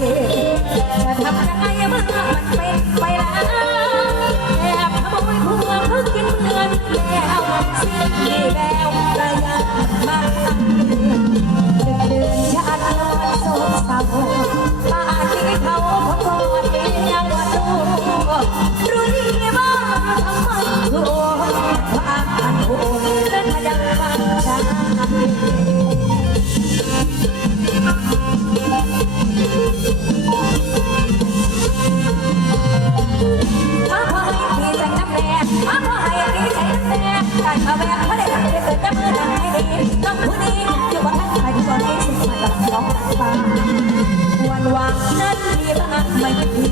Yeah. การมาแวะไม่ได้ทำได้เกิดจะมือหนังให้ดีต้องผู้นี้อยู่บ้านใครที่ก่อนให้สิ่งมาตัดสองฟ้าวันวางนั้นมีบ้างไม่ดี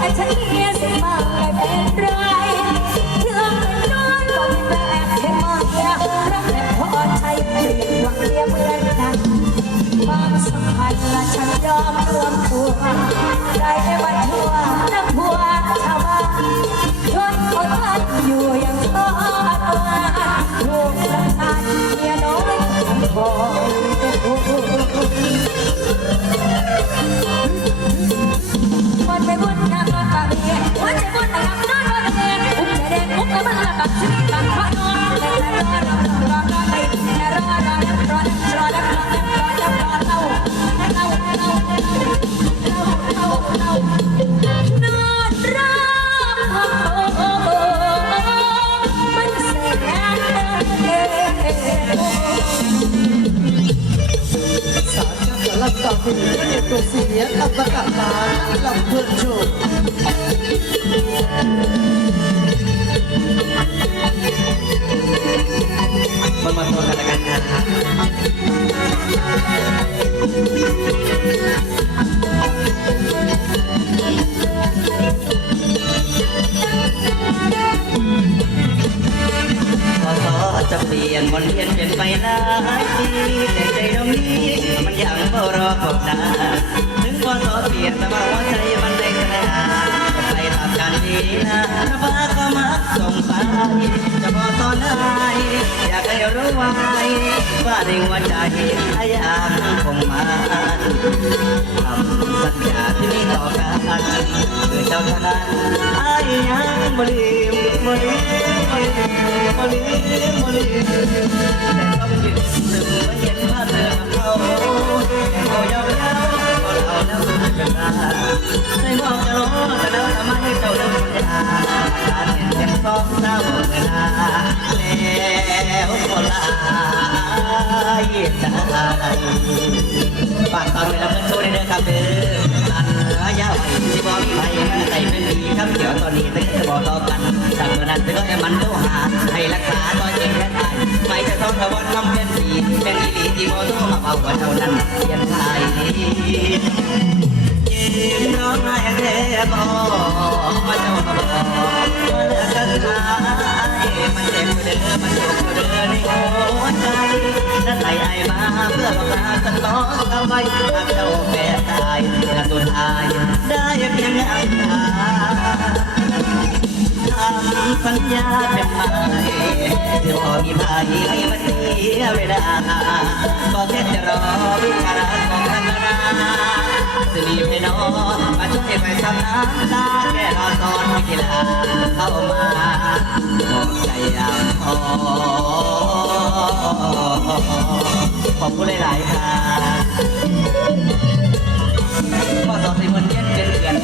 ให้ฉันเมียสิมากไม่เป็นไรเรื่อเป็นน้อยก็เป็นแปลกใช่ไหมรักแต่พอใช้เปลี่ยนหวังเรียเหมือนกันความสัมพันธ์ละฉันยอมรวมตัวได้แค่วันทั่วนักบัว คือเจ้าเท่านั้นไอ้ยังบ่ลืมบ่ลืมบ่ลืมบ่ลืมบ่ลืมแต่ต้องยึดลืมไม่เห็นภาเธอกับเขาแต่ก็ยอมแล้วก็เราแล้วเป็นราในมองจะรอแต่แล้วทำไมเจ้าเลิกสัญญาการเห็นเจ็บซ้อมเศร้าเวลาแล้วก็ลาใจฝากฟังเวลาเพื่อนโชว์ได้เด้อครับเด้อ อันยาวที่บ่มีใครมันใจเป็นดีคำเดียวตอนนี้ตึงจะบอกต่อกันจากตัวนั้นตึงก็ให้มันโทรหาให้รักษาตัวเองแค่ตายไม่จะต้องทวันลำเป็นดีเป็นอีหลีที่บ่โทรมาเอาว่าเท่านั้นเปลี่ยนทายยืนร้องไห้แค่บอกมาเจ้ามาบอกมาเลิกกันทาย มันเจ็บเด้อมันจุกเด้อในหัวใจนั่นไหลไอมาเพื่อบอกลาสันล้อเอาไว้ทางเจ้าแม่ตายและสุดท้ายได้เพียงน้ำตาทำสัญญาเป็นไม้จะพอมีภัยให้มันเสียเวลาก็แค่จะรอวิชาราของธรรมดาจะมีให้น้องมาช่วยไปสำน้ำตาแค่รอตอนกีฬาเข้ามา อบคุณหลายๆค่ะพ่อสอนให้มันเย็นเป็นเดือน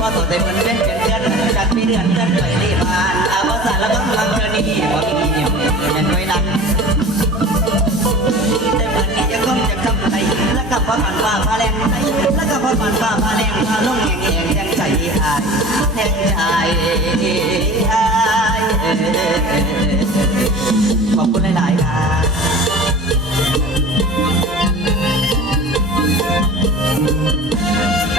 พ่อสอนให้มันเย็นเป็นเดือนจากปีเดือนเดือนไปรีบผ่านอาภาษาแล้วก็พลังเจอนี่ว่ามีเหี่ยวเงินด้วยนั้นแต่เหมือนนี้จะก้มจะทำไรแล้วก็พ่อผ่านฟ้าพาแรงใจแล้วก็พ่อผ่านฟ้าพาแรงพาลงแง่แง่ยังใจหายแห่งใจหายขอบคุณหลายๆครั Thank you.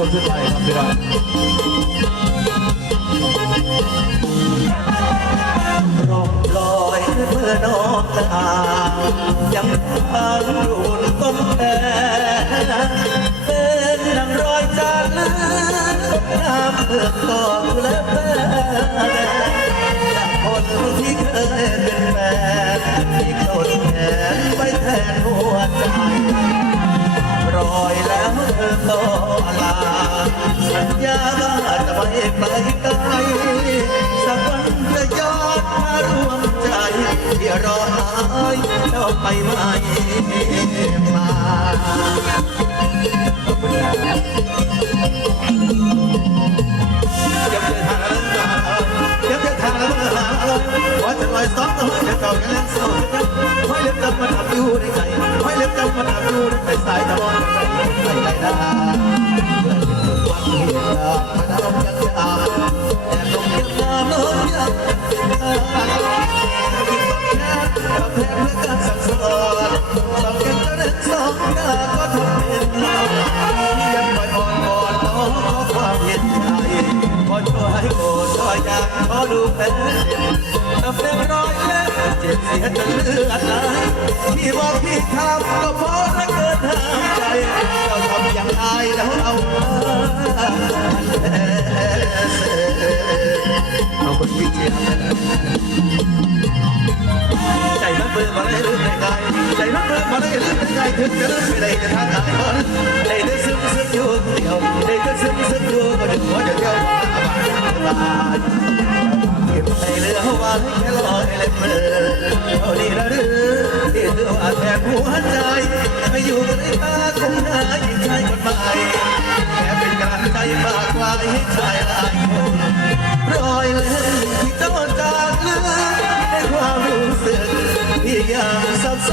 วลใจรักชนขึ้นไปครับพี่น้องรองลอยเมื่อนอกตายังพังรูนต้นแพเป็นนังรอยจานลือน้ำเพื่อก่อและแพ้จากคนที่เคยเป็นแฟนที่กดแขนไว้แทนหัวใจ รอยแล้วเธอก็ลาสัญญาว่าจะไม่ไปไกลสักวันจะยอนมารวมใจที่รอหายเจ้าไปไม่มาขอบคุณครับยังเดินทางแล้วมันหาว่าจะลอยซ้อมต้องจะเก่ากันแล้วโซ่ห้อยเล็บดำมันอับอยู่ในใจ ห้อยเล็บดำมันอับอยู่ในสายตะวันใจไม่ไหลได้วันเห็นมาดำยังจะอาแต่ลมยังน้ำลมยังกินต้องแค่กับแทนเพื่อการสั่งสอนต้องกันจะเดินสองหน้าก็ทำเป็นยังปล่อยอ่อนอ่อนน้องขอความเห็นใจขอช่วยโกรธช่วยอยากขอดูเป็นแต่เป็นรอยเล็บเจ็บเสียจนเลือดไหลพี่บอกพี่ทำก็เพราะรักเกินห้ามใจเราทำอย่างไรแล้วเอาเอาคนที่เชียร์ใจมันเบื่อมาได้ลืมได้ไงใจมันเบื่อมาได้ลืมได้ไงถึงจะลืมไม่ได้จะทางไหนคนได้แต่ซึมซึมอยู่คนเดียวได้แต่ซึมซึมอยู่คนเดียวหัวเดียวเดียวบานเก็บให้เหลือไว้แค่ลอยเล็บมือเท่านี้ละหรื ในเรือที่เธอว่าแทนหัวใจไม่อยู่ในตาคงหายิ่งใช่คนใหม่แค่เป็นกำลังใจฝากไว้ให้ชายหลายคนรอยเล็บที่เจ้าจากเลือในความรู้สึกที่ยังสับส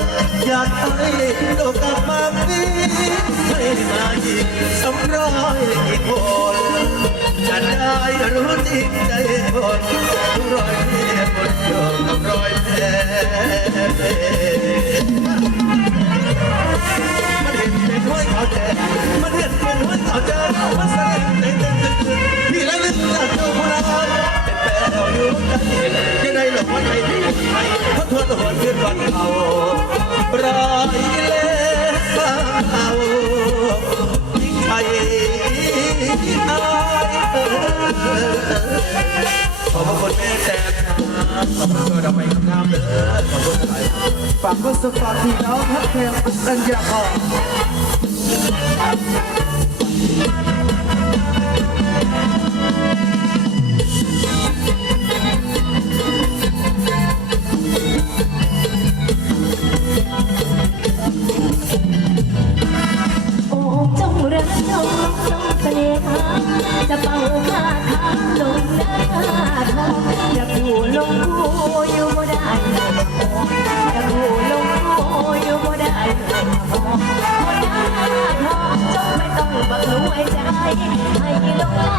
นอยากให้โลกกลับมาดีให้มาอีกสองร้อยอีกคน จะได้รู้จริงใจคนรอยเทียนบนโยกกับรอยแผลมันเห็นเป็นห้อยเขาแจมันเห็นเป็นห้อยเขาแจมันแสดงในเต้นตึกพี่และลึกจากเจ้าพนักเป็นแปลอยู่กันยังไงหลอกว่าใจที่ใครเขาทวนหัวขึ้นวันเขารอยเล่เขายิ่งใครอา ขอบคุณแม่แต่ขอบคุณเราไปงามเลยขอบคุณอะไรฝากก็สฝากพี่น้องทักแทนอันยาพอ จะเป่าคาถาลงหน้าทองจะอยู่ลงคู่อยู่บ่ได้จะอยู่ลงคู่อยู่บ่ได้ทองหน้าทองจงไม่ต้องบักรวยใจให้ลงไหล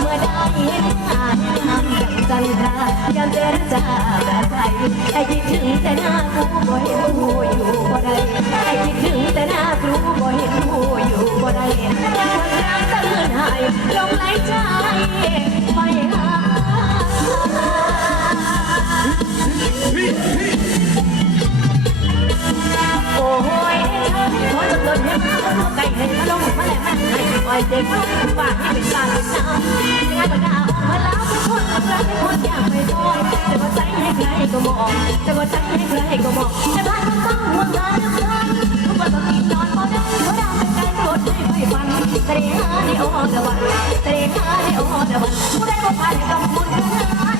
เมื่อได้เห็นหน้าทำดังจันคลายามเจรจาแบบไทยไอ้คิดถึงแต่หน้ากูบ่เห็นกูอยู่ ไก่เห็นมาลงมาแหลมมาให้ปล่อยเด็กลูกฝาให้เป็นตาเป็นน้ำงานบรรดาออกมาแล้วเป็นคนรักเป็นคนอยากไปคอยจะมาใจให้ใครก็มองจะมาใจให้ใครก็มองจะพาคนต้องห่วงกันทุกคนทุกวันต้องกินนอนพอได้เพราะดาวเป็นการกดให้ไฟฟันเตะหาในโอตะวันเตะหาในโอตะวันผู้ใดบ่ผ่านกับคุนะเห็นหน้าไม้ใส่จะเห็นหน้าไม้ใส่ของมันเอาไว้กัน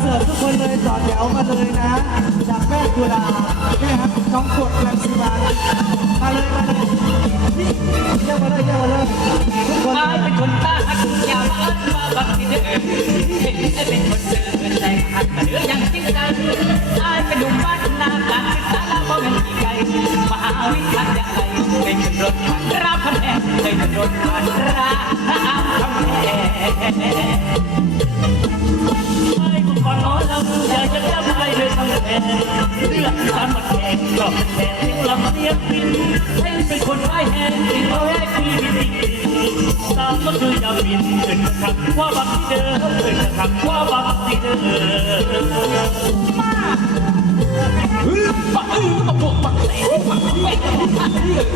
เสิร์ตทุกคนเลยต่อแถวมาเลยนะ จากแม่กุลาแม่ครับน้องกดรังสิมันมาเลยมาเลยนี่เยี่ยมมาเลยเยี่ยมมาเลยทุกคนอาเป็นคนตาหักย่ามาอันมาบักที่เด้อเห็นไอ้เป็นคนเดินใจหักมาเดือยังจริงใจอายเป็นหนุ่มบ้านนาการศึกษาลาบ่เงินกี่ไกลมหาวิทยาลัยเป็นรถผ่านราพันแห่เป็นรถผ่านราอามคำแหง ยินเกิดขับว่าบักเดิมเกิดขับว่าบักที่เดิมมาบักอื้อบักบวกบักเตะบักเวกบักเลือด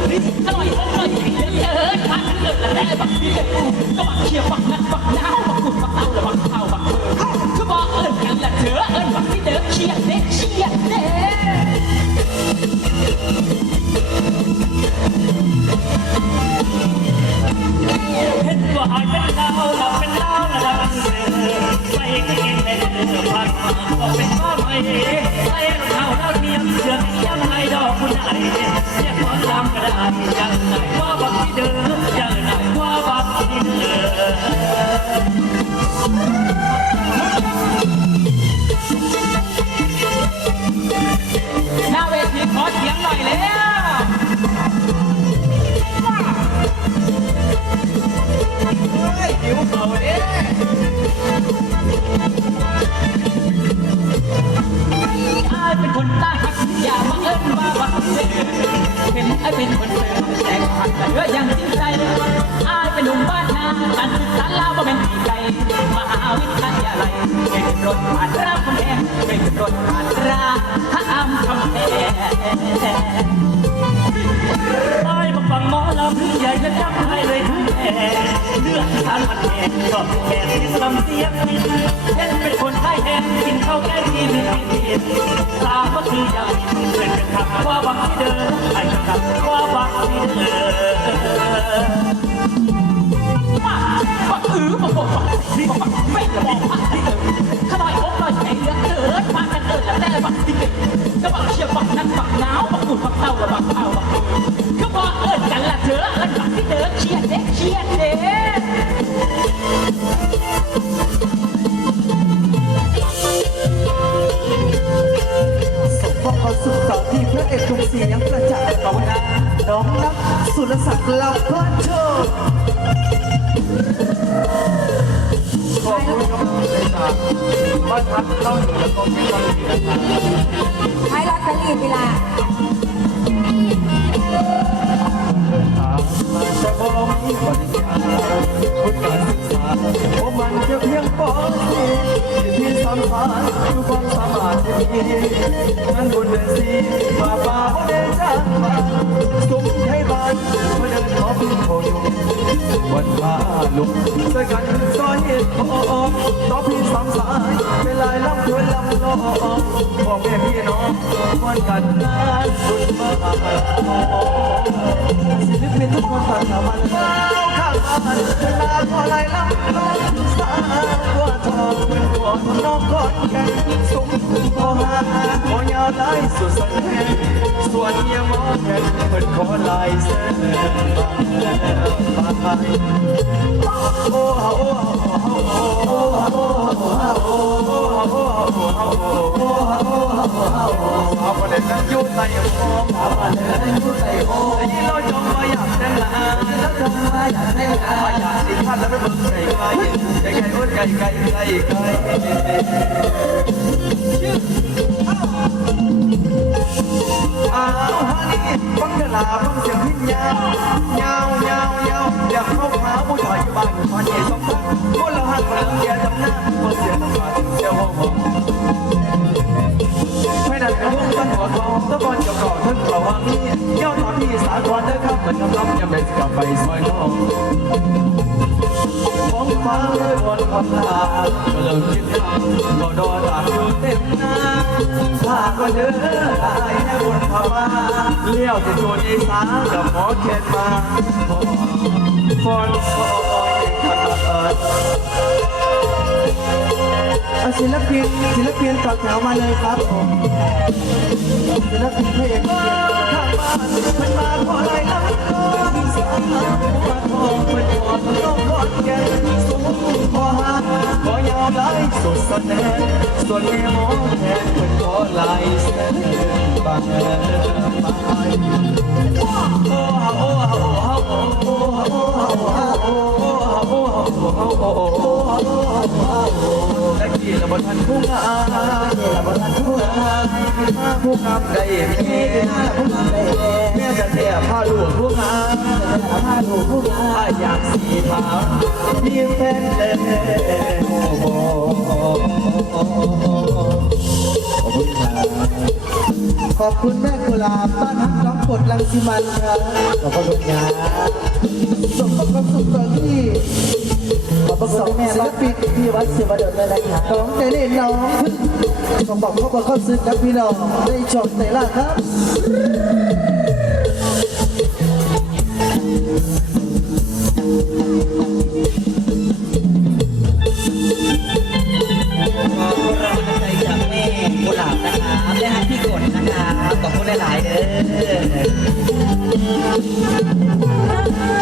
อร่อยอร่อยเยอะๆพันเลือดและแต่บักที่เดิมก็บักเชียร์บักนักบักน้าวบักกุดบักเต้าและบักเท้าบักเออคือบอกเอิญกันละเถือเอิญบักที่เด้อเชียดเด้เชียดเด้เายเป็นคนตาหักอย่ามาเอิ้นว่าบักเสือเห็นไอ้เป็นคนเสือแต่งผักแต่เลือยังจริงใจอายเป็นหนุ่มบ้านนาการศึกษาลาวบ่เป็นที่ไกลมหาวิทยาลัยเป็นรถผ่านรา เลือดทานมันแห้งก็แก่ที่ลำเสียงมินเล่นเป็นคนไข้แห้งกินข้าวแกงที่มีพิษตามก็คืออย่างเพื่อนกันขับว่าบังที่เดินไอ้ขับว่าบังที่เดินมาบังอือบังบังบัง พ่อแม่พี่น้องควรกันงานบุญบ้าน ศิลปินทุกคนต่างสามารถเมาข้างบ้านเวลาพอไหลลำลงสาวตัวทองเป็นหัวของน้องก่อนแก่สุขพอหาพอยาวไล่สุดสันแห่งส่วนเมียมอแก่เพิ่นขอลายเส้นบางบางโอ้โอ้โอ้โอ้โอ้เอาประเด็นนั้นยุ่งใส่หอมเอาประเด็นนั้นยุ่งใส่หอมไอ้ยี่เราจงมาอยากแต่งงานแล้วจงมาอยากแต่งงานอยากสิพันแล้วไม่เบิ่งไก่ไก่ไก่ไก่โอ้ไก่ไก่ไก่ไก่อ้าวฮานี่ฟังเวลาฟังเสียงพิญญายาวยาวยาวอยากเข้าหาผู้ชายอยู่บ้านตอนเย็นสองพันพวกเราหันมาเลียจำหน้าพอเสียงน้ำตาเสียห้องห้อง องตะกอนจ้าก่อทั้งเราว่ามีเย้าตอนที่สาครเด้อครับเหมือนกำลังยำเป็นกลับไปซอยน้องท้องฟ้าเลยบนคำลาก็เริ่มคิดทำก็ดอตากอยู่เต็มหน้าถ้าก็เด้อตายแค่บนพม่าเลี้ยวจะโจนอีสานกับหมอเขียนมาฟอนฟอยขนาดเอิญ เอาศิลปินศิลปินต่อแถวมาเลยครับผมศิลปินเพลงข้างบ้านมันมาพอไรน้ำตาลสายมาทองมันหอดต้องหอดแก่สูงพอหาพอยาวไหลสดสดแน่ส่วนแม่มองแทนมันพอไหลแสนบางเอิญบางไโอ้โอ้โอ้โอ้โอ้โอ้โอ้ โอ้โอ้โอ้โอ้โอ้และกี่ละบทันผู้งานละบทันผู้งานผู้กำได้เมียผู้กำได้เมียจะเสียผ้าหลวงผู้งานผ้าลูกผู้งานอยากสีขาวมีแฟนเลยโอ้โหขอบคุณครับขอบคุณแม่กุหลาบบ้านทั้ง ดลังสิมันครับขอบคุณครับสมกับความสุขตอนที่ขอบคุณแม่ศิลปินที่วัดเสียวดลเลยนะครับน้องเดเล่น้องต้อบอกเขาบอกเขาซื้อกับพี่น้องได้ชมในล่าครับ หลายๆเด้อ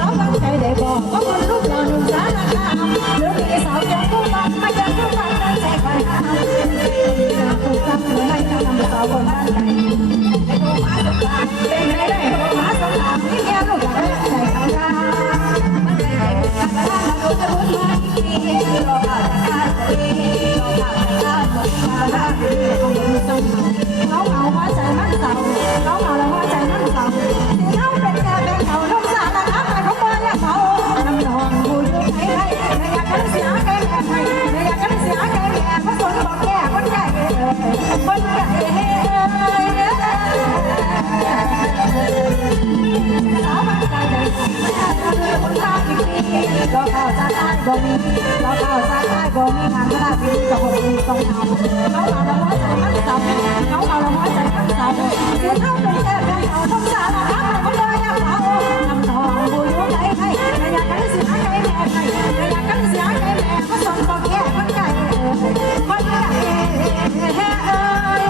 ล้อตั้งใจได้กว่าครูปหล่อหนุ่สารคามหรือมีสาวแก่ผู้บังไม่ยังผู้บังตั้งแต่ก่อนหน้าจากผู้จำไม่ไำสาวคนานใดไอ้คราเป็นไงได้โตมาสงครนี่แม่ลูกลานเขานใจใายบ้านเราจะรู้มาอีก เราเข้าสายใต้บ่มีเราเข้าสายใต้บ่มีงานพระราชพิธีกับองค์มีทรงเอาเขาเอาละม้อยใส่มัดสามเขาเอาละม้อยใส่มัดสามเสียเท่าเป็นแค่เป็นเขาต้องสาระครับเราก็เลยอยากเอาทำทองบุญไหลให้แต่อยากกันเสียใจแม่ให้แต่อยากกันเสียใจแม่ก็ส่งบอกแก่คนใจคนแก่เฮ้เอ้ย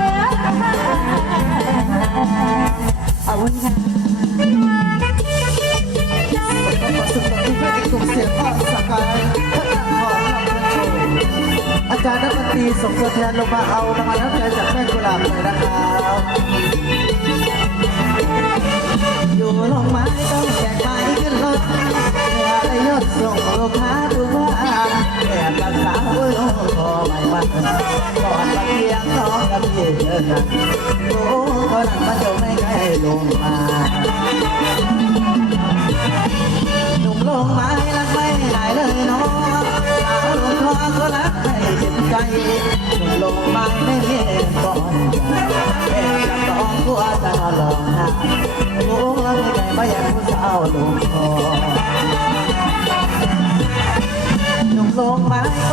ขอบคุณค่ะ เสียงพ่อสกายพระนางของลำโชว์อาจารย์นักดนตรีส่งตัวแทนลงมาเอารางวัลน้ำใจจากแม่กุหลาบเลยนะครับอยู่ลงไม้ต้องแจกไปขึ้นรถเพื่อได้ยอดส่งลูกค้าทุกวันแอบรักษาโอ้ยโอ้ขอไม่มันก่อนมาเพียงน้องกับพี่เจอกันโอ้คนนั้นมันจะไม่ใกล้ลงมาหนุ่ม สาวลงคอก็รักให้เจ็บใจจนลงไม้ไม่เมียก่อนแค่จต้องกลัวจะนอนลงน้ำโอ้ยไม่ได้มาอยากผู้สาวลงคอหนุ่มลงมา